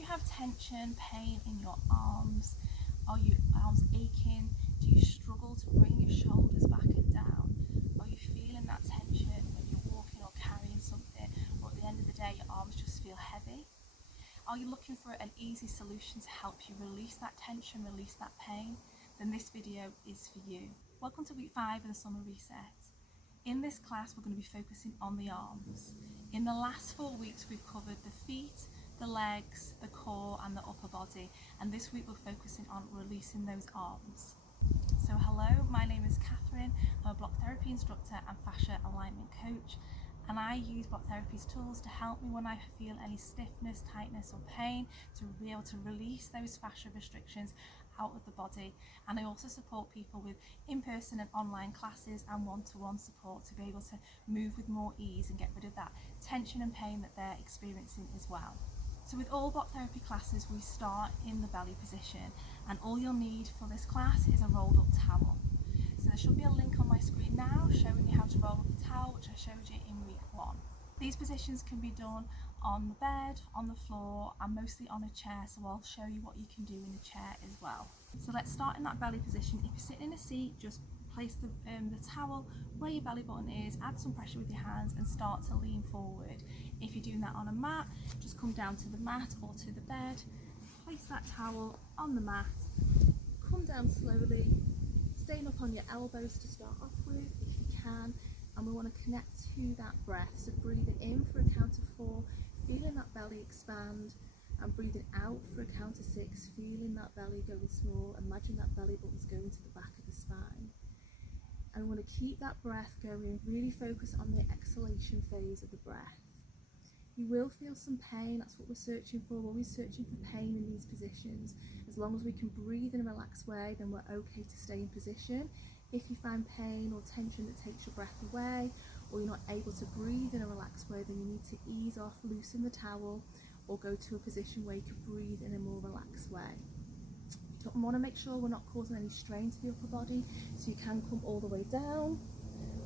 you have tension, pain in your arms? Are your arms aching? Do you struggle to bring your shoulders back and down? Are you feeling that tension when you're walking or carrying something, or at the end of the day your arms just feel heavy? Are you looking for an easy solution to help you release that tension, release that pain? Then this video is for you. Welcome to week 5 of the summer reset. In this class we're going to be focusing on the arms. In the last 4 weeks we've covered the feet, the legs, the core and the upper body, and this week we're focusing on releasing those arms. So hello, my name is Catherine. I'm a block therapy instructor and fascia alignment coach, and I use block therapy's tools to help me when I feel any stiffness, tightness or pain to be able to release those fascia restrictions out of the body. And I also support people with in-person and online classes and one-to-one support to be able to move with more ease and get rid of that tension and pain that they're experiencing as well. So with all block therapy classes we start in the belly position, and all you'll need for this class is a rolled up towel. So there should be a link on my screen now showing you how to roll up the towel, which I showed you in week 1. These positions can be done on the bed, on the floor and mostly on a chair, so I'll show you what you can do in the chair as well. So let's start in that belly position. If you're sitting in a seat, just place the towel where your belly button is, add some pressure with your hands and start to lean forward. If you're doing that on a mat, just come down to the mat or to the bed, place that towel on the mat, come down slowly, staying up on your elbows to start off with if you can, and we want to connect to that breath. So breathing in for a count of 4, feeling that belly expand, and breathing out for a count of 6, feeling that belly going small. Imagine that belly button's going to the back of the spine. And we want to keep that breath going, really focus on the exhalation phase of the breath. You will feel some pain, that's what we're searching for. We're always searching for pain in these positions. As long as we can breathe in a relaxed way, then we're okay to stay in position. If you find pain or tension that takes your breath away, or you're not able to breathe in a relaxed way, then you need to ease off, loosen the towel, or go to a position where you can breathe in a more relaxed way. We want to make sure we're not causing any strain to the upper body, so you can come all the way down,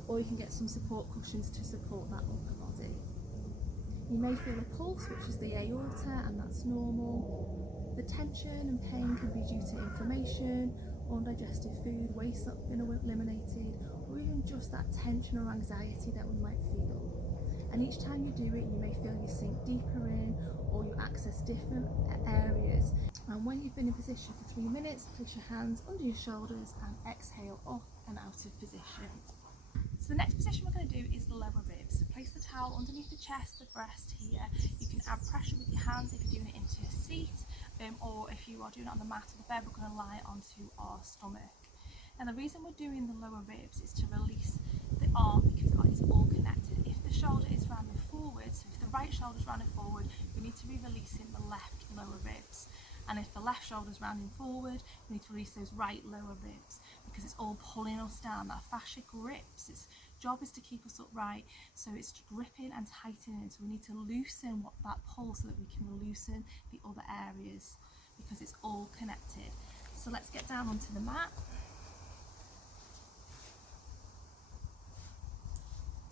or you can get some support cushions to support that upper body. You may feel a pulse, which is the aorta, and that's normal. The tension and pain can be due to inflammation, or undigested food, waste that's been eliminated, or even just that tension or anxiety that we might feel. And each time you do it, you may feel you sink deeper in, or you access different areas. And when you've been in position for 3 minutes, place your hands under your shoulders and exhale up and out of position. So the next position we're going to do is the lower ribs. So place the towel underneath the chest, the breast here. You can add pressure with your hands if you're doing it into a seat, or if you are doing it on the mat or the bed, we're going to lie onto our stomach. And the reason we're doing the lower ribs is to release the arm, because it's all connected. If the shoulder is rounded forward, so if the right shoulder is rounded forward, we need to be releasing the left lower ribs. And if the left shoulder is rounding forward, we need to release those right lower ribs, because it's all pulling us down. That fascia grips. Its job is to keep us upright, so it's gripping and tightening. So we need to loosen that pull so that we can loosen the other areas, because it's all connected. So let's get down onto the mat.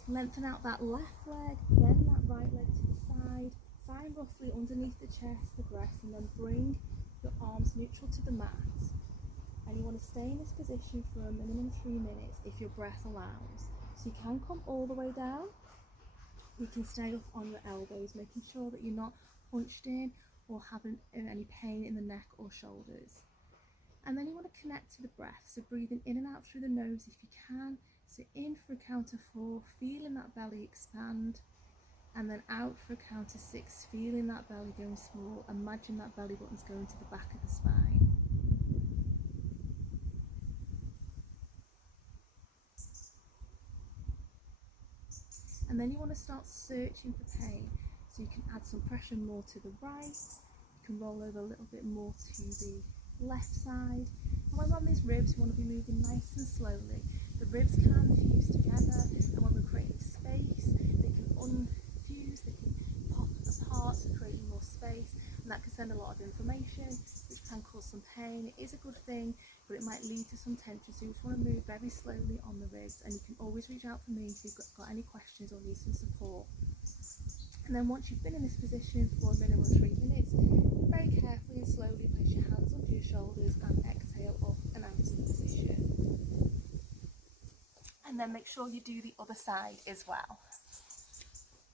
Lengthen out that left leg, bend that right leg to the side, find roughly underneath the chest, the breast, and then bring your arms neutral to the mat. And you want to stay in this position for a minimum 3 minutes if your breath allows. So you can come all the way down, you can stay up on your elbows, making sure that you're not hunched in or having any pain in the neck or shoulders. And then you want to connect to the breath, so breathing in and out through the nose if you can. So in for a count of 4, feeling that belly expand, and then out for a count of 6, feeling that belly going small. Imagine that belly button's going to the back of the spine. And then you want to start searching for pain, so you can add some pressure more to the right, you can roll over a little bit more to the left side. And when we're on these ribs, we want to be moving nice and slowly. The ribs can fuse together, and when we're creating space, they can unfuse, they can pop apart, so creating more space, and that can send a lot of inflammation, which can cause some pain. It is a good thing, but it might lead to some tension, so you just want to move very slowly on the ribs, and you can always reach out for me if you've got any questions or need some support. And then once you've been in this position for a minimum of 3 minutes, very then make sure you do the other side as well.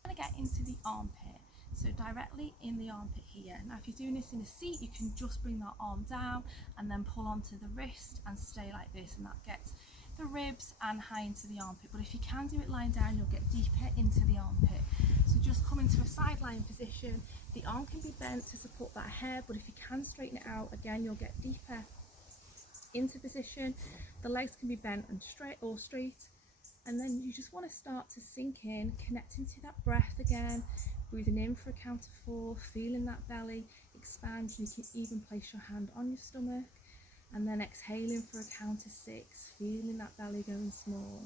I'm going to get into the armpit, so directly in the armpit here. Now if you're doing this in a seat, you can just bring that arm down and then pull onto the wrist and stay like this, and that gets the ribs and high into the armpit. But if you can do it lying down, you'll get deeper into the armpit. So just come into a side lying position. The arm can be bent to support that hair, but if you can straighten it out, again, you'll get deeper into position. The legs can be bent and straight, and then you just want to start to sink in, connecting to that breath again, breathing in for a count of 4, feeling that belly expand. You can even place your hand on your stomach, and then exhaling for a count of 6, feeling that belly going small.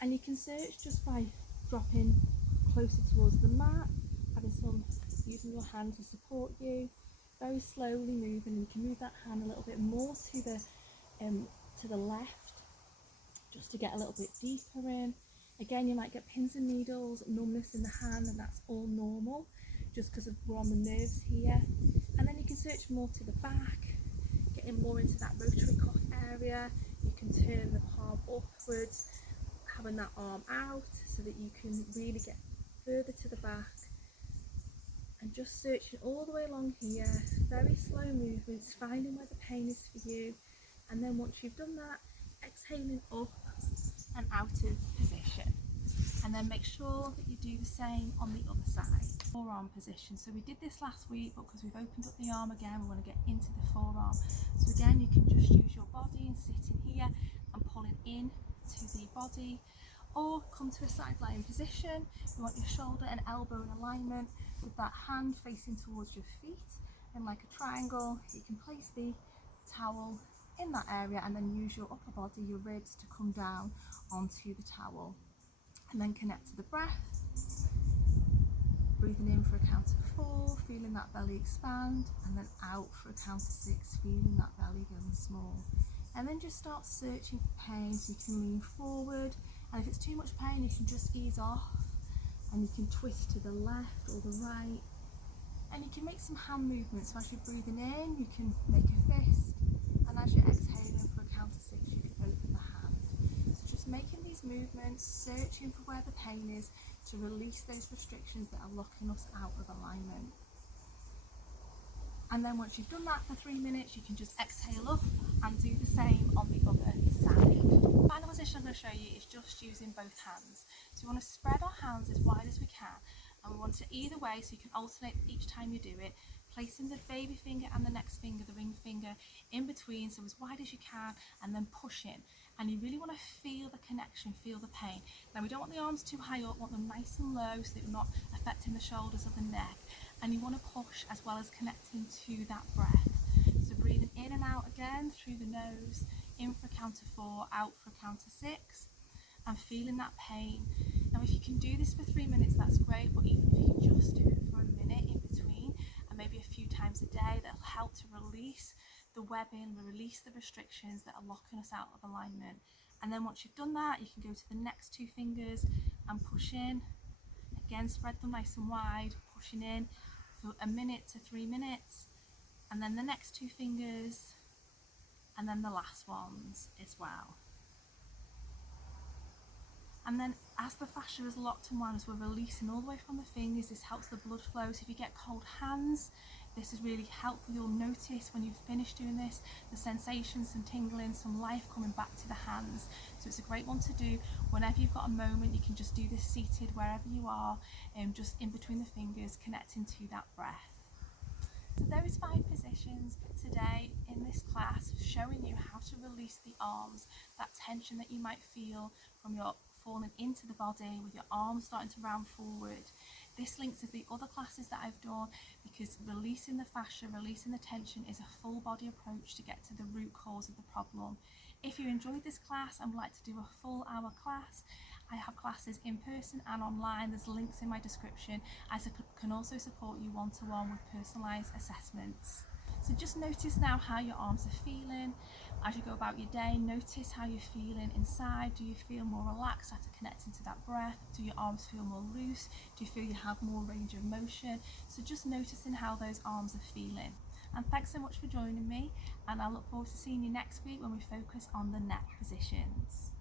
And you can search just by dropping closer towards the mat, using your hand to support you, very slowly moving. You can move that hand a little bit more to the left, just to get a little bit deeper in. Again, you might get pins and needles, numbness in the hand, and that's all normal, just because we're on the nerves here. And then you can search more to the back, getting more into that rotary cuff area. You can turn the palm upwards, having that arm out so that you can really get further to the back, and just searching all the way along here, very slow movements, finding where the pain is for you. And then once you've done that, exhaling up and out of position. And then make sure that you do the same on the other side. Forearm position. So we did this last week, but because we've opened up the arm again, we want to get into the forearm. So again, you can just use your body and sit in here and pulling in to the body, or come to a side lying position. You want your shoulder and elbow in alignment with that hand facing towards your feet in like a triangle. You can place the towel in that area and then use your upper body, your ribs, to come down onto the towel, and then connect to the breath, breathing in for a count of 4, feeling that belly expand, and then out for a count of 6, feeling that belly going small. And then just start searching for pain, so you can lean forward, and if it's too much pain, you can just ease off, and you can twist to the left or the right, and you can make some hand movements. So as you're breathing in, you can make a fist, and as you're exhaling for a count of 6, you can open the hand. So just making these movements, searching for where the pain is, to release those restrictions that are locking us out of alignment. And then once you've done that for 3 minutes, you can just exhale up and do the same on the other side. The final position I'm going to show you is just using both hands. So we want to spread our hands as wide as we can, and we want to either way, so you can alternate each time you do it, placing the baby finger and the next finger, the ring finger, in between, so as wide as you can, and then pushing. And you really want to feel the connection, feel the pain. Now we don't want the arms too high up, we want them nice and low so that you're not affecting the shoulders or the neck. And you want to push as well as connecting to that breath. So breathing in and out again through the nose, in for a count of 4, out for a count of 6, and feeling that pain. Now if you can do this for 3 minutes, that's great, but even if you can just do it for a minute in between, and maybe a few times a day, that'll help to release the webbing, release the restrictions that are locking us out of alignment. And then once you've done that, you can go to the next 2 fingers and push in. Again, spread them nice and wide, pushing in for a minute to 3 minutes, and then the next 2 fingers, and then the last ones as well. And then as the fascia is locked and wound, as we're releasing all the way from the fingers, this helps the blood flow. So if you get cold hands, this is really helpful. You'll notice when you've finished doing this, the sensations, some tingling, some life coming back to the hands. So it's a great one to do whenever you've got a moment. You can just do this seated wherever you are, just in between the fingers, connecting to that breath. So there is 5 positions today in this class, showing you how to release the arms, that tension that you might feel from your falling into the body with your arms starting to round forward. This links to the other classes that I've done, because releasing the fascia, releasing the tension, is a full body approach to get to the root cause of the problem. If you enjoyed this class and would like to do a full hour class, I have classes in person and online. There's links in my description. I can also support you one-to-one with personalised assessments. So just notice now how your arms are feeling as you go about your day. Notice how you're feeling inside. Do you feel more relaxed after connecting to that breath? Do your arms feel more loose? Do you feel you have more range of motion? So just noticing how those arms are feeling. And thanks so much for joining me, and I look forward to seeing you next week when we focus on the neck positions.